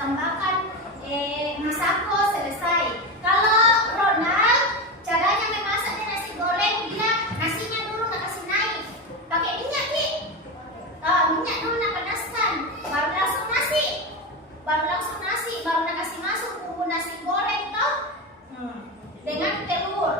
tambahkan masako selesai. Kalau Ronald caranya memasaknya nasi goreng, dia nasinya dulu nak kasih naik pakai minyak nih. Minyak dulu nak panaskan, baru langsung nasi, baru nak kasih masuk bumbu nasi goreng toh dengan telur.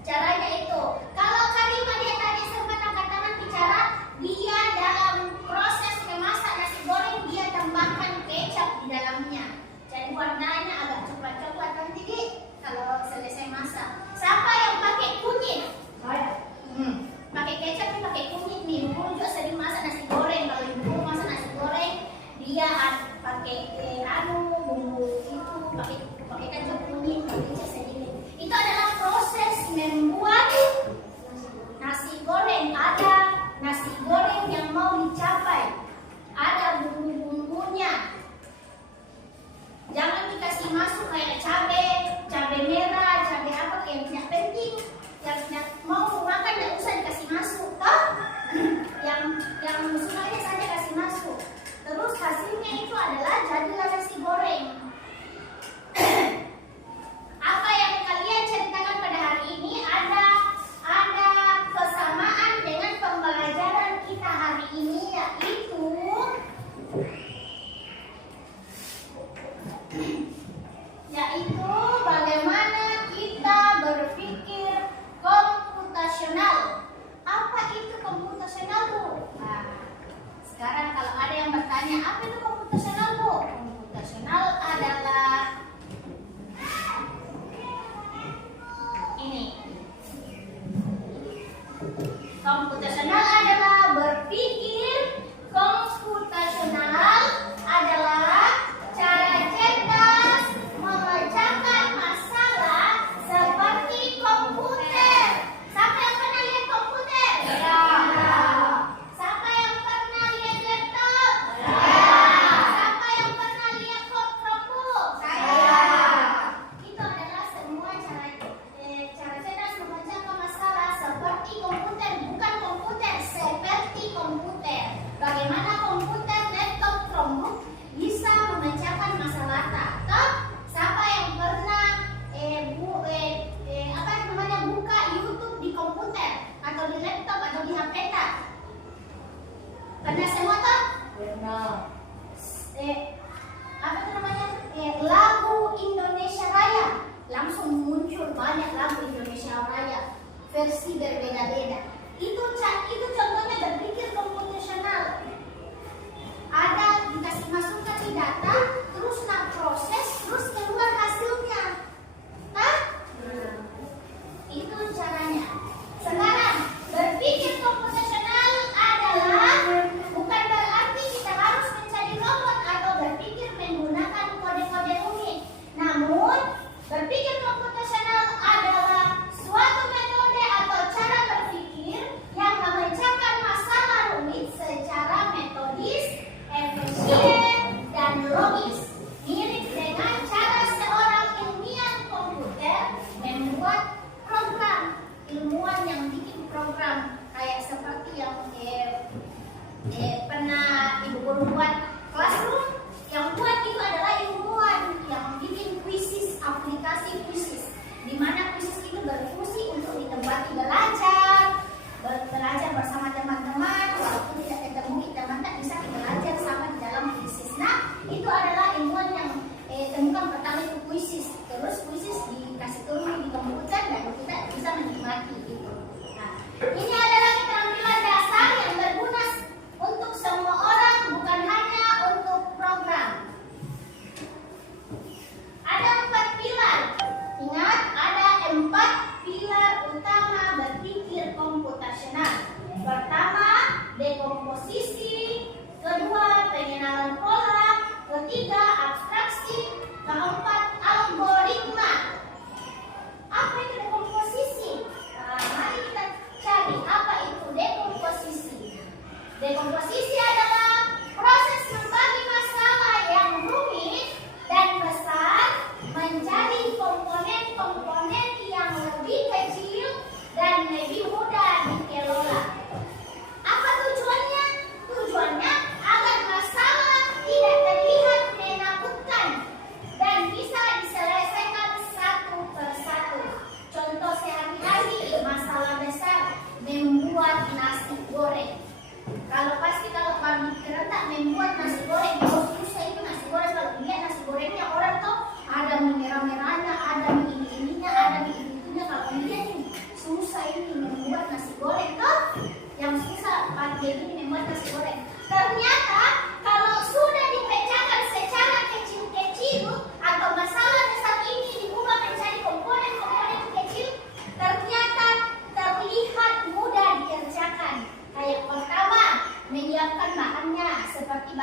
Caranya itu. Kalau Karima dia tadi sempat angkat tangan bicara, dia dalam proses memasak nasi goreng dia tambahkan kecap di dalamnya. Jadi warnanya agak coklat-coklat nanti Dik kalau selesai masak. Siapa yang pakai kunyit? Saya. Pakai kecap nih, pakai kunyit nih. Ibu juga sering masak nasi goreng. Kalau ibu masak nasi goreng, dia pakai bumbu itu, pakai kecap kunyit, pakai kecap sedikit. Itu adalah proses membuat nasi goreng. Ada nasi goreng yang mau dicapai, ada bumbu-bumbunya. Jangan dikasih masuk kayak cabai merah, cabai apa yang tidak penting, yang mau makan tidak usah dikasih masuk, toh? Yang sukanya saja kasih masuk. Terus hasilnya itu adalah jadilah nasi goreng. Apa yang kalian ceritakan pada hari ini ada kesamaan dengan pembelajaran kita hari ini, yaitu bagaimana kita berpikir komputasional. Apa itu komputasional, Bu? Nah, sekarang kalau ada yang bertanya, apa itu komputasional, Bu? Komputasional adalah ini. Komputasional adalah berpikir. Komputasional adalah cara cerdas memecahkan masalah seperti komputer. Siapa yang pernah lihat komputer? Ya. Siapa yang pernah lihat laptop? Ya. Siapa yang pernah lihat Chromebook? Saya. Itu adalah semua cara cerdas memecahkan masalah seperti komputer, bukan komputer, seperti komputer. Bagaimana komputer, laptop, Chromebook bisa memecahkan masalah toh? Siapa yang pernah buka YouTube di komputer atau di laptop atau di HP tak? Pernah semua toh? Pernah. Lagu Indonesia Raya langsung muncul banyak lagu Indonesia Raya versi berbeda-beda. Itu contohnya berpikir komputasional. Ada dikasih masukkan di data, terus nak proses, terus keluar hasilnya. Itu caranya. Sekarang berpikir komputasional adalah bukan berarti kita harus menjadi robot atau berpikir menggunakan kode-kode rumit. Namun berpikir komputasional adalah suatu metode atau cara berpikir yang memecahkan masalah rumit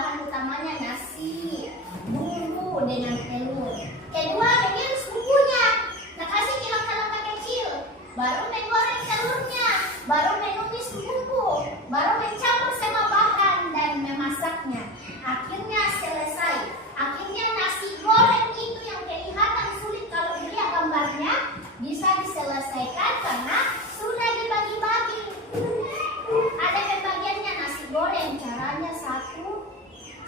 bahan utamanya nasi, bumbu dengan telur. Kedua, mengiris bumbunya. Nah, kasih langkah-langkah kecil. Baru menggoreng telurnya, baru menumis bumbu, baru mencampur semua bahan dan memasaknya. Akhirnya selesai. Akhirnya nasi goreng itu yang kelihatan sulit kalau dilihat gambarnya bisa diselesaikan karena sudah dibagi-bagi. Ada pembagiannya nasi goreng. Caranya satu,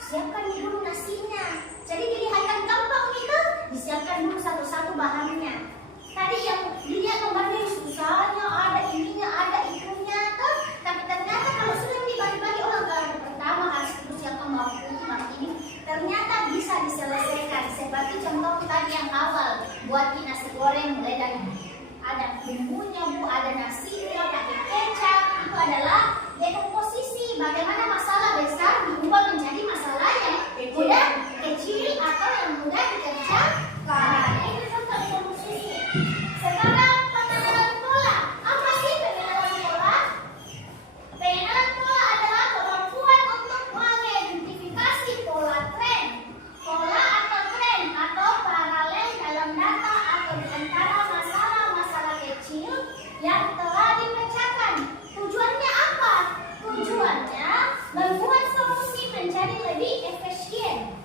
siapkan dulu nasinya. Jadi kelihatan gampang gitu. Disiapkan dulu satu-satu bahannya. Tadi yang dilihat gambarnya susahnya, ada ininya, ada itunya, tuh. Tapi ternyata kalau sudah dibagi-bagi, oh langkah pertama harus siapkan bawang putih, bawang ini. Ternyata bisa diselesaikan. Seperti contoh tadi yang awal, buat nasi goreng mulai dari ada bumbunya bu, ada nasinya, pakai kecap. Itu adalah dekomposisi. Bagaimana masalah besar diubah menjadi masalah yang mudah kecil atau yang mudah dikerjakan. Itu contoh dekomposisi. Sekarang pengenalan pola. Apa sih pengenalan pola? Pengenalan pola adalah kemampuan untuk mengidentifikasi pola tren. Pola atau tren atau paralel dalam data atau di antara masalah-masalah kecil yang telah dipecahkan. Tujuannya apa? Tujuannya membuat solusi menjadi lebih efisien.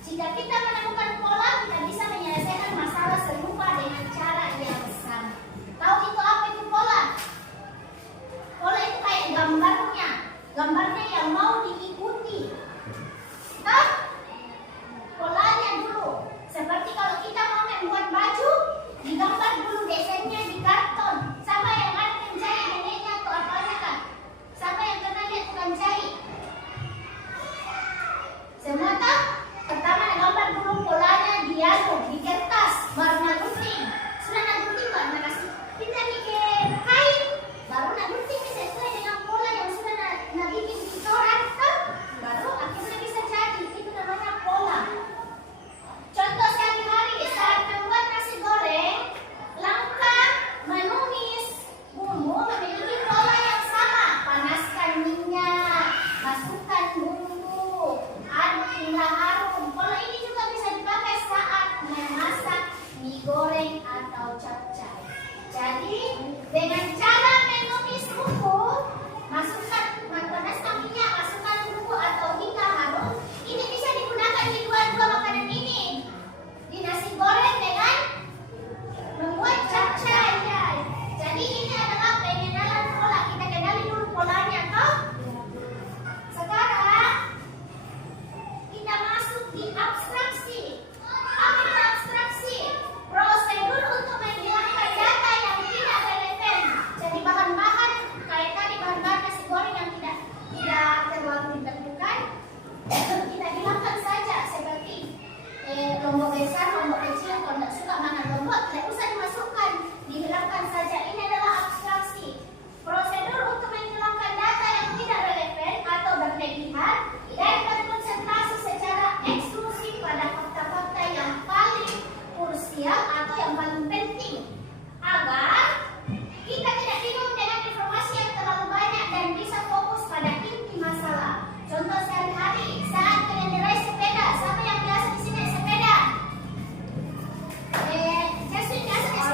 Jika kita menemukan pola, kita bisa menyelesaikan masalah serupa dengan cara yang sama. Tahu itu apa itu pola? Pola itu kayak gambarnya. Gambarnya yang mau diikuti. Tahu? Polanya dulu. Seperti kalau kita mau membuat baju, digambar dulu desainnya di karton. Siapa yang ada penjahit neneknya atau apanya kan? Siapa yang pernah lihat tukang jahit? Semua tahu? Pertama gambar dulu polanya di kertas, baru nagunting. Sudah nagunting baru kasih pindah ke kain, baru nagunting sesuai dengan pola yang sudah bikin di corak, baru akhirnya bisa jadi. Itu namanya pola. Contoh sehari-hari saat membuat nasi goreng, langkah menumis bumbu memiliki pola yang sama. Panaskan minyak, masukkan bumbu, aduk hingga harum. Pola ini juga bisa dipakai saat memasak mie goreng atau capcay. Jadi dengan cara menumis bumbu, masukkan panaskan minyak, masukkan bumbu atau hingga harum, ini bisa digunakan di dua-dua makanan ini. Di nasi goreng dengan membuat capcay. Jadi ini adalah pengenalan pola. Kita kenali dulu polanya, toh? Sekarang kita masuk di abstraksi. Apa itu abstraksi? Prosedur untuk menghilangkan data yang tidak relevan. Jadi bahan-bahan kayak tadi bahan-bahan nasi goreng yang tidak terlalu ditentukan, kita hilangkan saja seperti lombok besar, lombok kecil. Kalau tidak suka makan lombok, tidak usah dimasukkan, dihilangkan saja. Ini adalah abstraksi. Prosedur untuk menghilangkan data yang tidak relevan atau berlebihan dan berkonsentrasi secara eksklusif pada fakta-fakta yang paling krusial atau yang paling penting, agar kita tidak bingung dengan informasi yang terlalu banyak dan bisa fokus pada inti masalah. Contoh sehari-hari saat mengendarai sepeda. Siapa yang biasa di sini naik sepeda? Jasmine biasa naik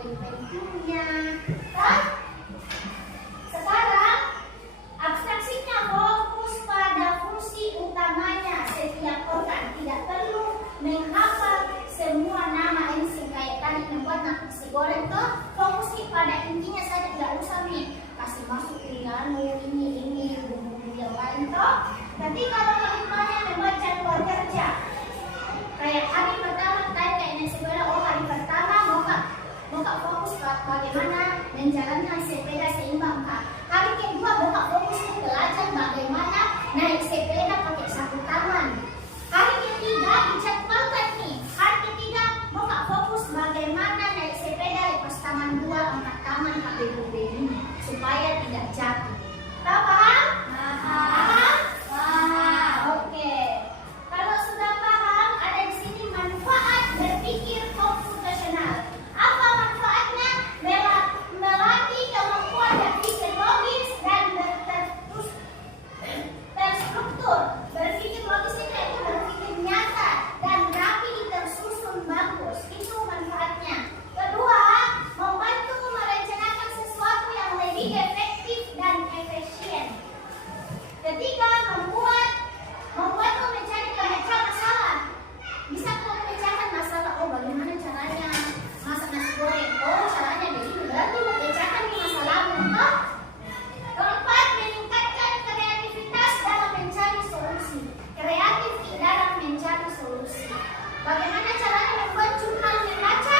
poin pentingnya. Kan? Sekarang abstraksinya fokus pada fungsi utamanya setiap organ. Tidak perlu menghafal semua nama enzim kayak tadi membuat nasi goreng tuh. Fokus pada intinya saja, tidak usah nih kasih masuk ini bumbu yang lain toh. Nanti kalau kelipanya membaca luar kerja kayak hari pertama kayak nasi goreng, oh hari pertama mau kak fokus bagaimana menjalankan sepeda seimbang kak. Hari kedua mau fokus belajar bagaimana naik sepeda pakai satu tangan. Hari ketiga dijadwalkan nih, hari ketiga mau fokus bagaimana naik sepeda lepas tangan 2, angkat tangan pakai begini supaya tidak jatuh. Tahu paham? Paham? Paham. Oke. Kalau sudah paham, ada di sini manfaat berpikir komputasional. Apa manfaatnya? Melatih kemampuan berpikir logis dan terstruktur. Berpikir logis itu berpikir nyata dan rapi tersusun bagus. Itu manfaatnya. Kedua, membantu merencanakan sesuatu yang lebih efektif dan efisien. Ketiga, membuatmu mencari pemecah masalah. Bisa kau memecahkan masalah. Oh, bagaimana caranya masak nasi goreng? Oh, caranya begini. Berarti memecahkan masalahmu. Oh. Keempat, meningkatkan kreativitas dalam mencari solusi. Kreatif dalam mencari solusi. Bagaimana caranya membuat jurnal membaca?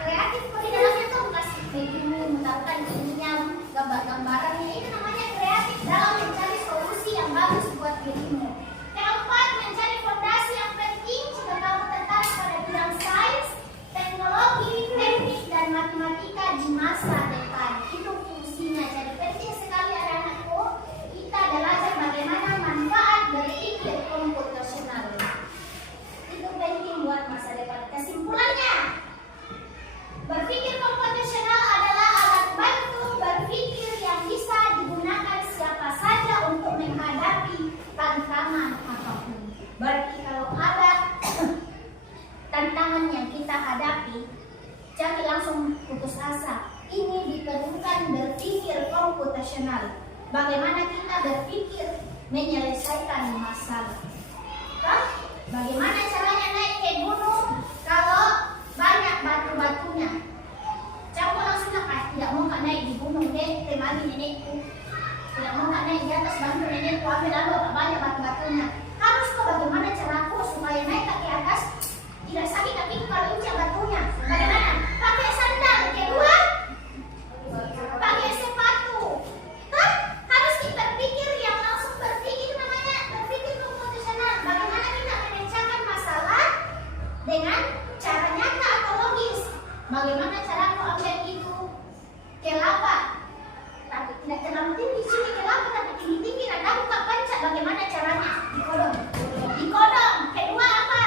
Kreatif di dalamnya tuh kasih begini, menggunakan ininya, gambar-gambarannya. Itu namanya kreatif dalam mencari solusi yang bagus buat dirimu. Keempat, mencari fondasi yang penting jika kamu tertarik pada bidang sains, teknologi, teknik, dan matematika di masa depan. Itu fungsinya. Jadi penting sekali anak-anakku, kita belajar bagaimana manfaat berpikir komputasional. Itu penting buat masa depan. Kesimpulannya, berpikir komputasional adalah alat bantu berpikir yang bisa digunakan siapa saja untuk menghadapi tantangan apapun. Berarti kalau ada tantangan yang kita hadapi, jangan langsung putus asa. Ini diperlukan berpikir komputasional. Bagaimana kita berpikir menyelesaikan masalah. Kan? Bagaimana caranya naik ke gunung kalau banyak batu-batunya? Jangan langsung tidak mau naik di gunung deh, temani nenekku. Tidak mau naik di atas bantu nenekku, ambil lalu banyak batu-batunya. Harus kok bagaimana caraku supaya naik ke atas tidak sakit kakiku kalau injak batunya. Bagaimana? Pakai sandal. Kedua, pakai sepatu. Kan? Harus kita berpikir yang langsung berpikir, namanya berpikir komputasional. Bagaimana kita memecahkan masalah dengan cara nyata atau logis. Bagaimana cara aku ambil itu kelapa, tapi tidak terlalu tinggi sini kelapa, tapi tinggi-tinggi. Nah, aku tak pencet. Bagaimana caranya? Dikodong. Dikodong. Kedua apa?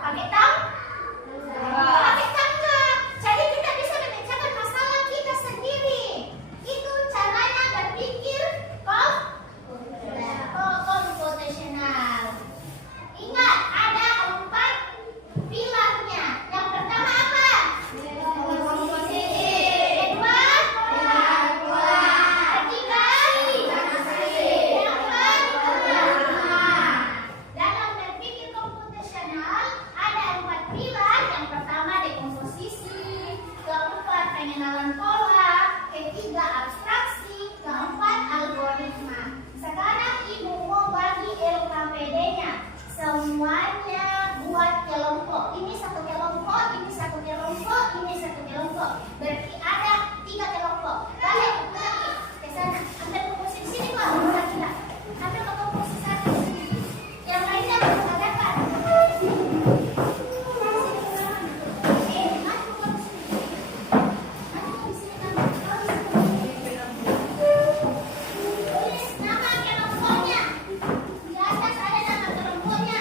Pakai pakai tangga. Jadi kita bisa memecahkan masalah kita sendiri. Itu caranya berpikir komputasional. Ingat, ada 4 pilarnya. Yang pertama apa? Kedua, ketiga, dalam berpikir komputasional ada 4 pilar. Yang pertama dekomposisi, keempat pengenalan pola, ketiga abstraksi, keempat algoritma. Sekarang ibu mau bagi LKPD-nya. Semuanya buat kelompok. Ini satu kelompok, ini satu kelompok, ini satu kelompok. Berarti ada 3 kelompok. Kalian lagi ke sana. Ambil komposisi di sini kok. Tidak. Ambil komposisi sana. Yang lainnya berhadapan. Tulis nama kelompoknya. Di atas ada nama kelompoknya.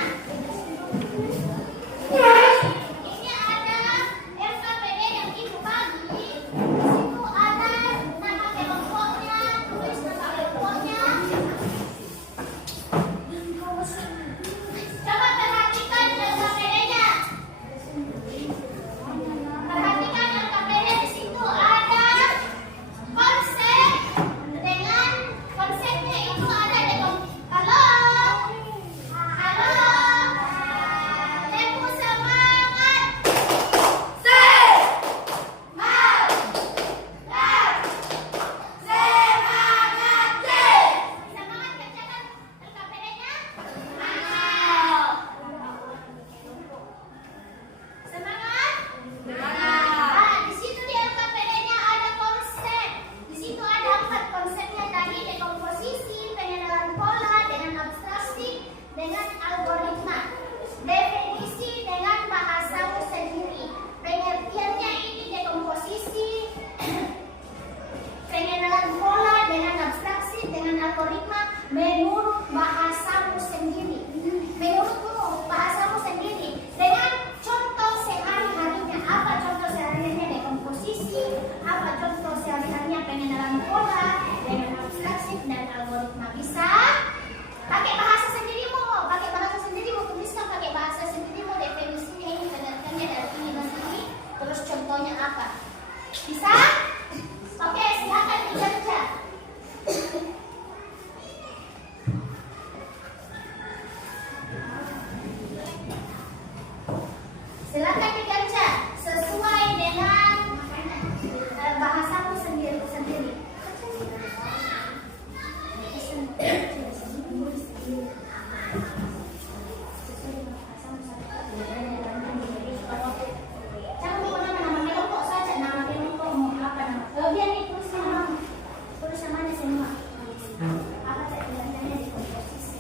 Terus contohnya apa? Bisa? Oke, silakan dikerja. Silakan dikerja sesuai dengan bahasamu sendiri-sendiri. Jangan bawa nama kelompok saja, nama kelompok mau apa nama? Biar nih tulis namanya semua. Apa saya bilang di komposisi?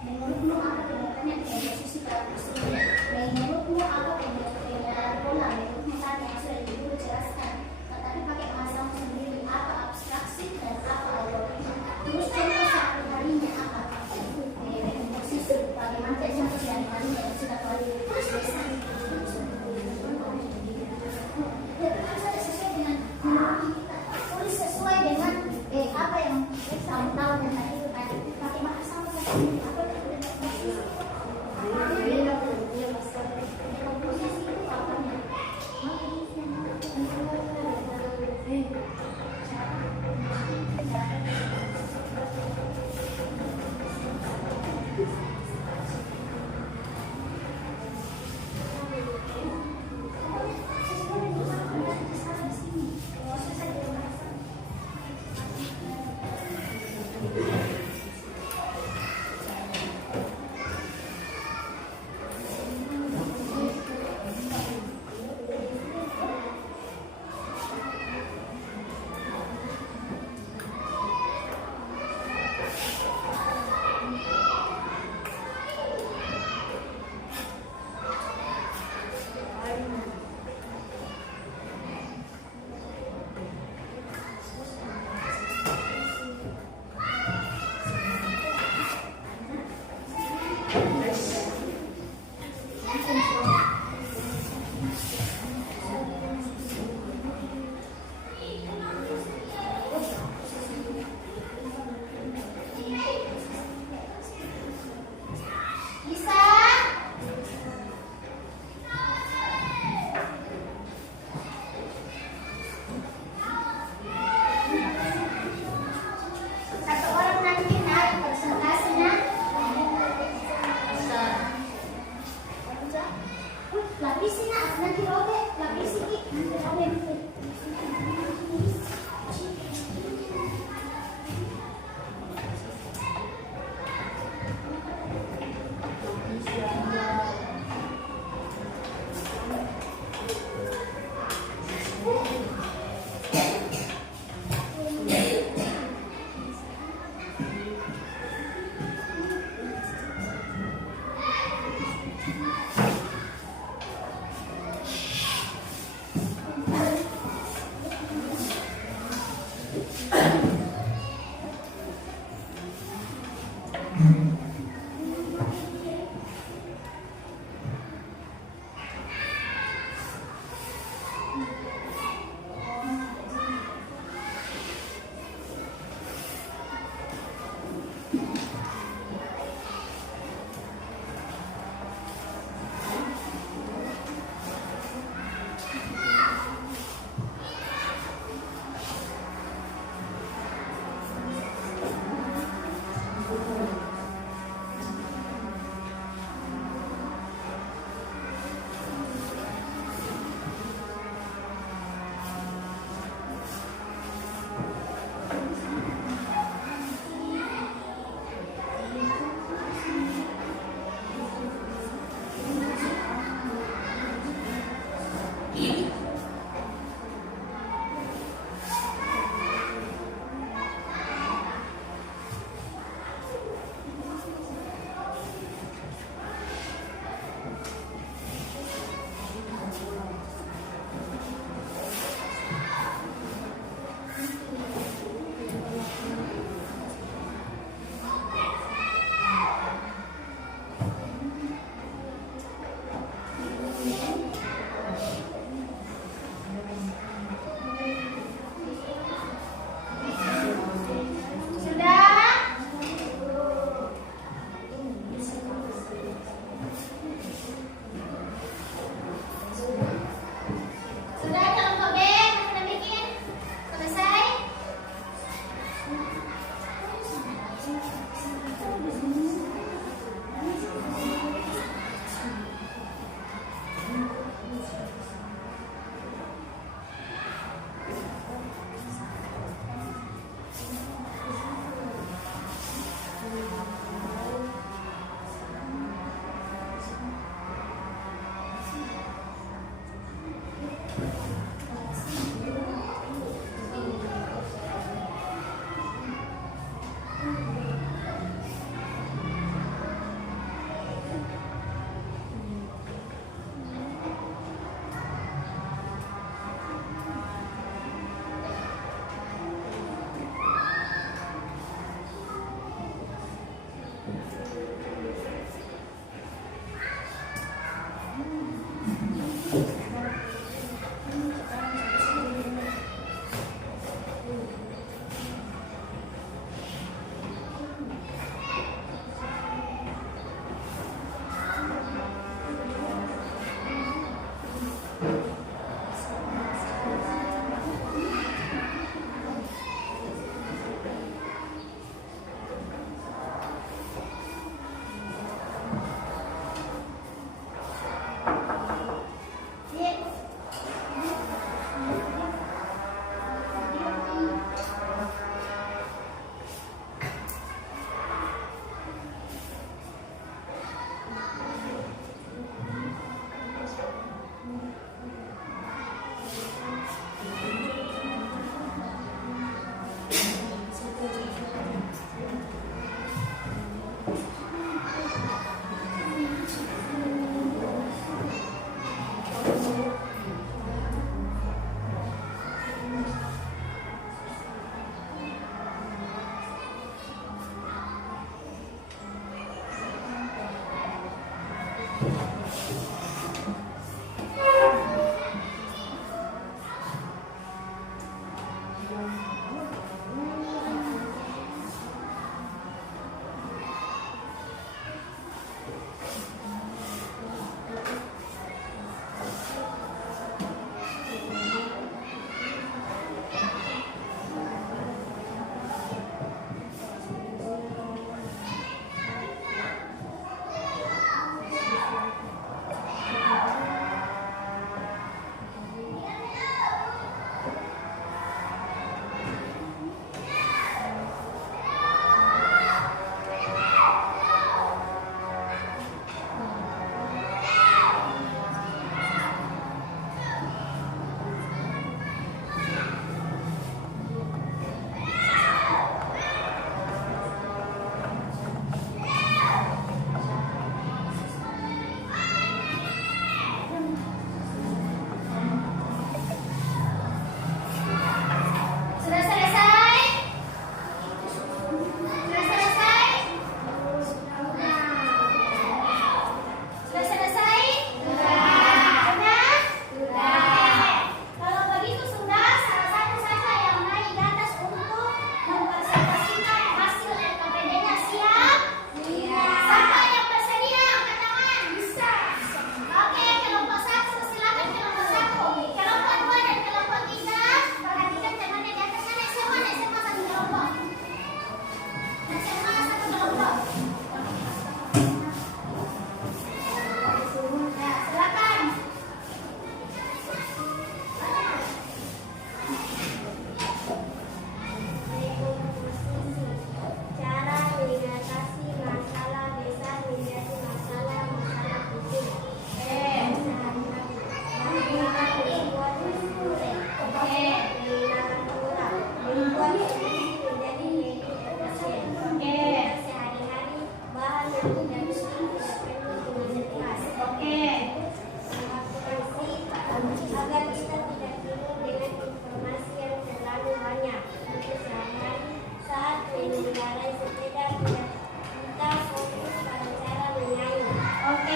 Menurutmu apa kelihatannya di komposisi komposisi? Menurutmu apa kelihatannya pola? Menurutmu tadi yang sudah ibu jelaskan. Tetapi pakai bahasa sendiri, apa abstraksi dan apa algoritma. Terus contoh sehari-harinya apa? Komposisi bagaimana contoh sehari-harinya yang sudah kau tulis bisa. Sesuai dengan tulis sesuai dengan apa yang kamu tahu dan tadi itu kan pakai bahasa sendiri. Komposisi itu apanya?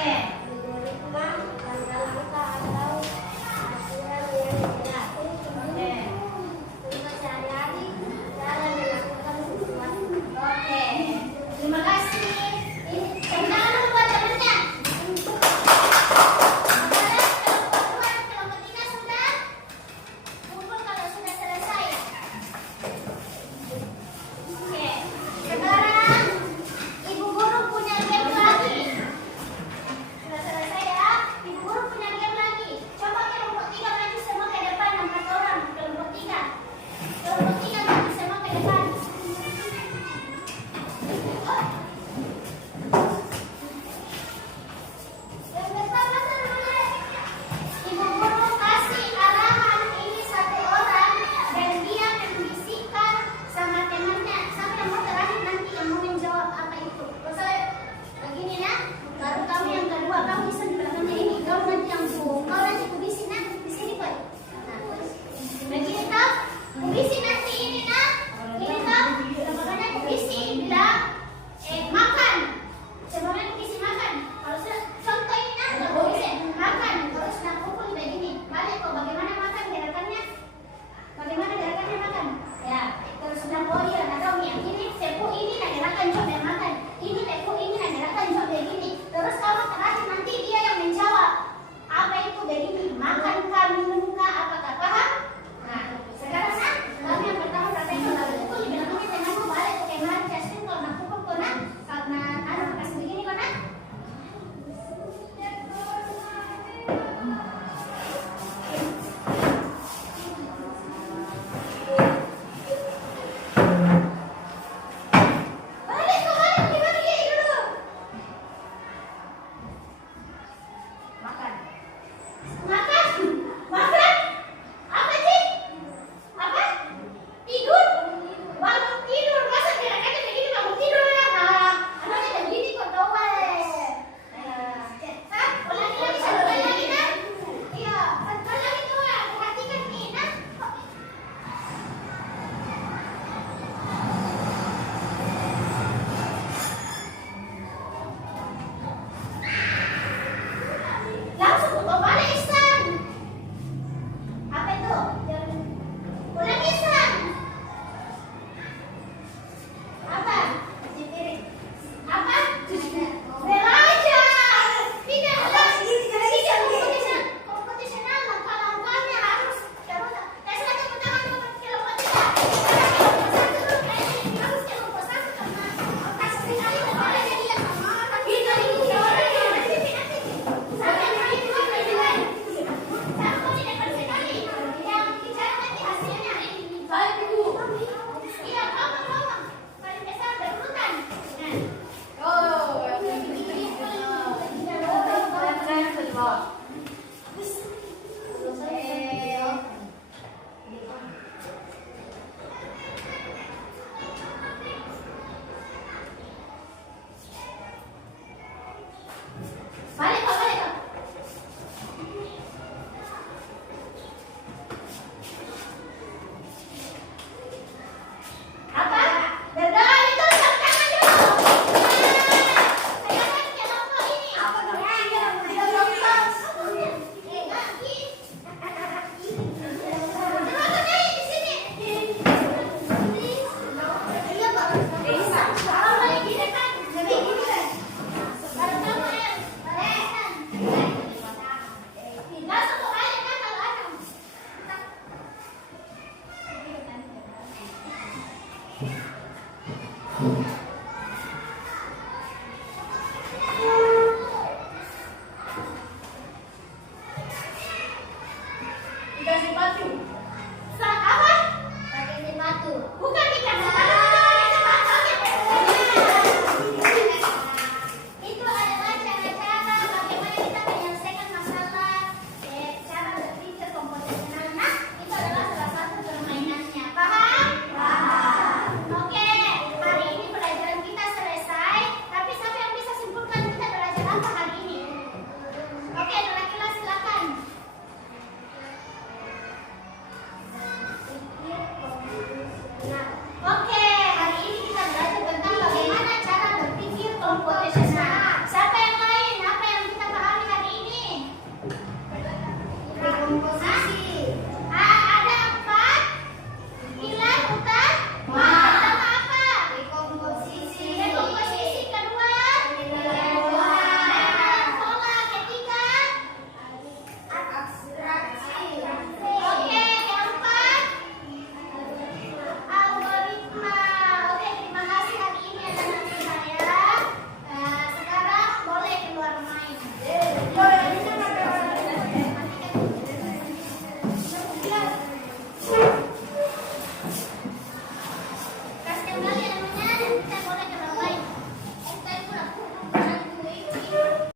goreng.